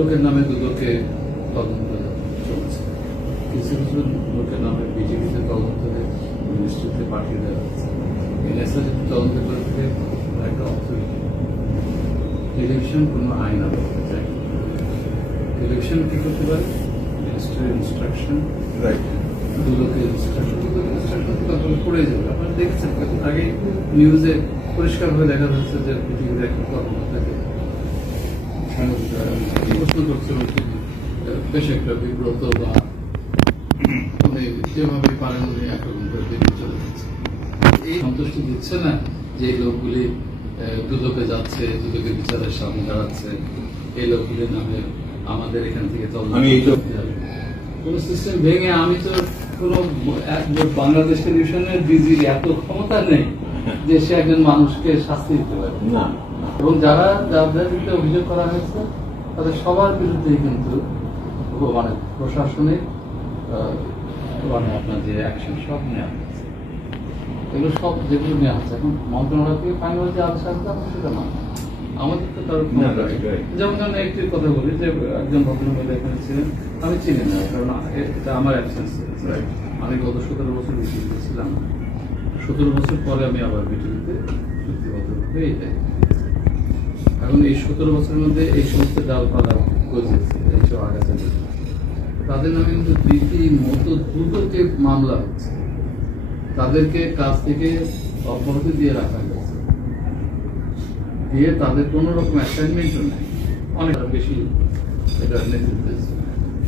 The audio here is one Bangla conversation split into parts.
লোকের নামে দুদকে তদন্ত চলছে, কিছু কিছু লোকের নামে বিজেপিতে তদন্ত মিনিস্ট্রিতে পাঠিয়ে দেওয়া হচ্ছে। এনএসএ যদি তদন্ত করে থাকে একটা অথরিটি, টেলিভিশন কোনো আইন করতে চায়, টেলিভিশন কি করতে পারে? মিনিস্ট্রির ইনস্ট্রাকশন, দুদকের ইনস্ট্রাকশন পড়ে যাবে। আপনারা দেখেছেন আগে নিউজে পরিষ্কার হয়ে দেখা যাচ্ছে যে পৃথিবীর একটা কর্মকর্তাকে প্রশ্ন করছিল বেশ একটা বিব্রত বা যেভাবে পারেন উনি আক্রমণ করে বেরিয়ে চলে যাচ্ছে। এই সন্তুষ্টি দিচ্ছে না যে এই লোকগুলি দুদকে যাচ্ছে, দুদকের বিচারের সামনে দাঁড়াচ্ছে, এই লোকগুলির নামে আমাদের এখান থেকে কোন সিস্টেম ভেঙে আমি তো কোন বাংলাদেশ টেলিভিশনের ডিজির এত ক্ষমতা নেই যে সে একজন মানুষকে শাস্তি দিতে পারে না, এবং যারা যাদের বিরুদ্ধে অভিযোগ করা হয়েছে তাদের সবার বিরুদ্ধেই কিন্তু মানে প্রশাসনিক মানে আপনার যে অ্যাকশন সব নেওয়া হয়েছে, এগুলো সব যেগুলো নেওয়া হচ্ছে এখন মন্ত্রণালয় থেকে ফাইনাল যে আদেশ আসবে আমরা সেটা না, আমাদের তো তার যেমন ধরেন একটি কথা বলি যে একজন ভদ্রমহিলা এখানে ছিলেন, আমি চিনি না কারণ এটা আমার অ্যাবসেন্স। আমি গত 17 বছর বিটিভিতে ছিলাম, 17 বছর পরে আমি আবার বিটিভিতে চুক্তিবদ্ধ হয়ে যাই। এখন এই 17 বছরের মধ্যে এই সমস্ত ডালপালা গজিয়েছে, এইসব আগাছা তাদের নামে কিন্তু রীতিমতো দুদকে মামলা হচ্ছে, তাদেরকে কাজ থেকে অব্যাহতি দিয়ে রাখা হয়েছে, দিয়ে তাদের কোন রকম অ্যাসাইনমেন্টও নেই, অনেক বেশি এটা নেতৃত্ব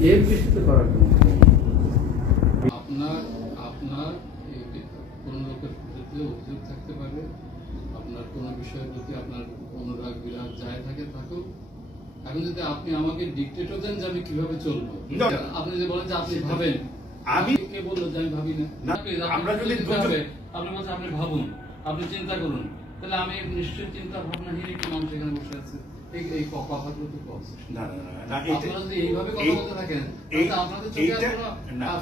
এর বেশিতে করার কোন আপনার কোন লোকের বিরুদ্ধে অভিযোগ থাকতে পারে, আপনার কোন বিষয়ের প্রতি আপনার অনুরাগ বিরাগ যায় থাকে থাকুক। এখন যদি আপনি আমাকে ডিক্টেটর দেন যে আমি কিভাবে চলবো, আপনি যে বলেন যে আপনি ভাবেন, আমি কে বললো যে আমি ভাবি না, আমরা যদি আপনি বলছেন আপনি ভাবুন, আপনি চিন্তা করুন, তাহলে আমি নিশ্চয় চিন্তা ভাবনা নিয়ে একটি মানুষ এখানে বসে আছে, এই কথাগুলো তো আপনারা যদি এইভাবে কথা বলতে থাকেন আপনাদের চোখে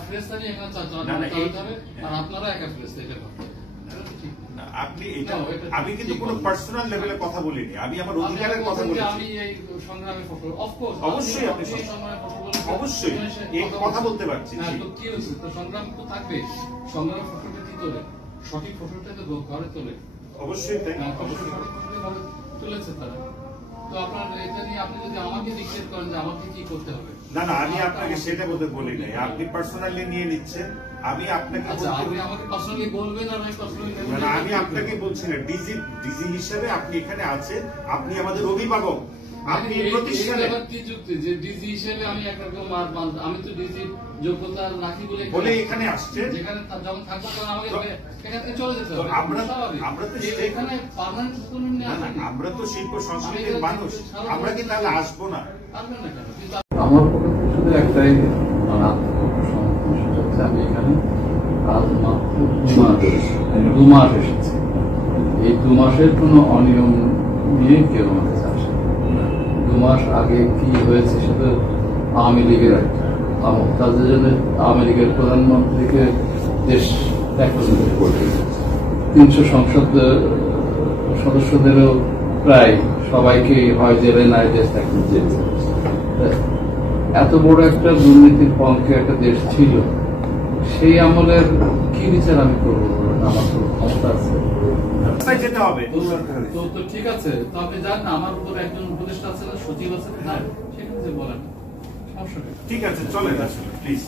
ফ্রেশটা নিয়ে এখানে চালাতে হবে, আর আপনারা একা ফ্রেশ এটা আপনি এটা আমি কিন্তু কোনো পার্সোনাল লেভেলে কথা বলিনি, আমি আমার অধিকারের কথা বলেছি। আমি এই সংগ্রামে ফসল অফকোর্স অবশ্যই আপনি সংগ্রামে ফসল অবশ্যই এই কথা বলতে পারছি। তো কি হচ্ছে, তো সংগ্রাম তো থাকবে, সংগ্রামের ফসলটা কি তোলে, সঠিক ফসলটা তো ঘরে তোলে, অবশ্যই তাই তুলেছে তারা। তো আপনার এটা নিয়ে আপনি যদি আমাকে ডিক্টেট করেন যে আমাকে কি করতে হবে, না না আমি আপনাকে সেটা বলতে বলি নাই, আপনি পার্সোনালি নিয়ে নিচ্ছেন। আমি আপনাকে আমাকে পার্সোনালি বলবেন, আমি আপনাকে বলছি না, ডিজি হিসেবে আপনি এখানে আছেন, আপনি আমাদের অভিভাবক, আপনি প্রতিষ্ঠানে কি যুক্তি যে ডিজি হিসেবে আমি একরকম আমি তো ডিজি যোগ্যতা রাখি বলে এখানে আসছে, যেখানে যখন থাকবো তখন আমাকে এখান থেকে চলে যেতে হবে। আমরা তো এখানে পার্মানেন্ট কোনো আমরা তো শিল্প সংস্কৃতির মানুষ, আমরা কি তাহলে আসবো না? আসবেন না কেন? কিন্তু আমার পক্ষে শুধু একটাই আমি এখানে আজ মাত্র 2 মাস এসেছি, এই 2 মাসের কোন অনিয়ম নিয়ে কেউ আমাকে আসে। 2 মাস আগে কি হয়েছে সেটা আওয়ামী লীগের একটা তাদের জন্য আওয়ামী লীগের প্রধানমন্ত্রীকে দেশ ত্যাগ করতে 300 সংসদ সদস্যদেরও প্রায় সবাইকে হয় জেলে নাই দেশ ত্যাগ করতে। এত বড় একটা দুর্নীতির পঙ্কে একটা দেশ ছিল, সেই আমলের কি বিচার আমি করবো? আমার তো ক্ষমতা আছে, যেতে হবে তো ঠিক আছে, তো আপনি জানেন আমার উপর একজন উপদেষ্টা আছে, সচিব আছে, সেখানে যে বলেন সমস্যা ঠিক আছে, চলেন আসলে প্লিজ।